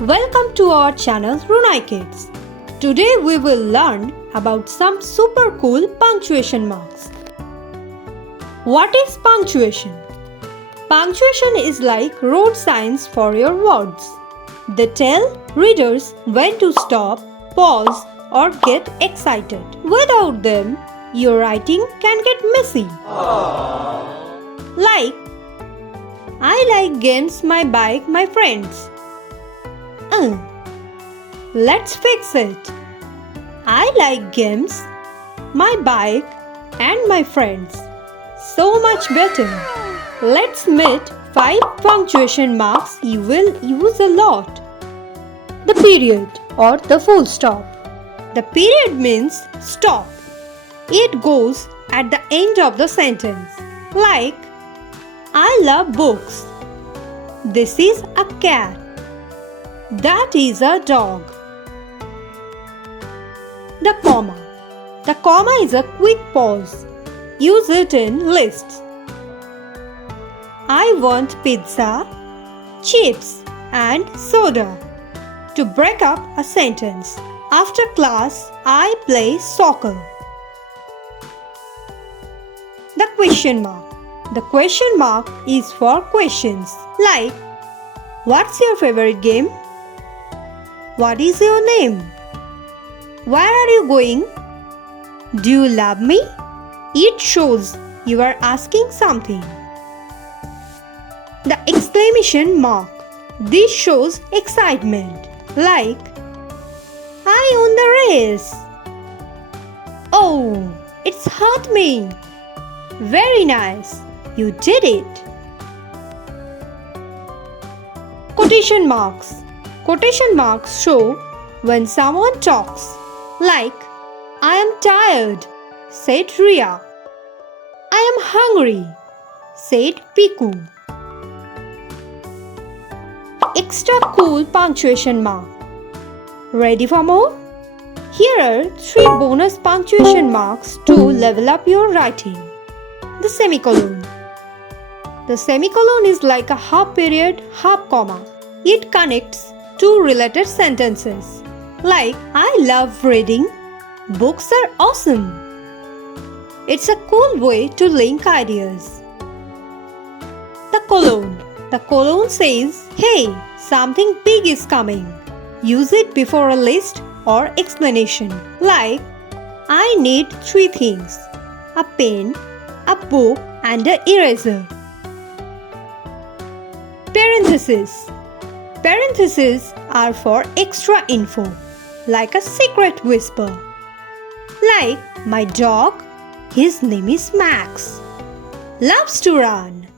Welcome to our channel Runaikids. Today we will learn about some super cool punctuation marks. What is punctuation? Punctuation is like road signs for your words. They tell readers when to stop, pause, or get excited. Without them, your writing can get messy. Like, I like games, my bike, my friends. Let's fix it. I like games, my bike, and my friends. So much better. Let's meet 5 punctuation marks you will use a lot. The period or the full stop. The period means stop. It goes at the end of the sentence. Like, I love books. This is a cat. That is a dog. The comma. The comma is a quick pause. Use it in lists. I want pizza, chips, and soda. To break up a sentence. After class, I play soccer. The question mark. The question mark is for questions. Like, what's your favorite game? What is your name? Where are you going? Do you love me? It shows you are asking something. The exclamation mark. This shows excitement. Like, I won the race. Oh, it's hurt me. Very nice. You did it. Quotation marks. Quotation marks show when someone talks. Like, I am tired, said Ria. I am hungry, said Piku. Extra cool punctuation mark. Ready for more? Here are 3 bonus punctuation marks to level up your writing. The semicolon. The semicolon is like a half period, half comma. It connects 2 related sentences. Like, I love reading. Books are awesome. It's a cool way to link ideas. The colon. The colon says, hey, something big is coming. Use it before a list or explanation. Like, I need 3 things. A pen, a book, and an eraser. Parentheses. Parentheses are for extra info, like a secret whisper. Like, my dog, his name is Max, loves to run.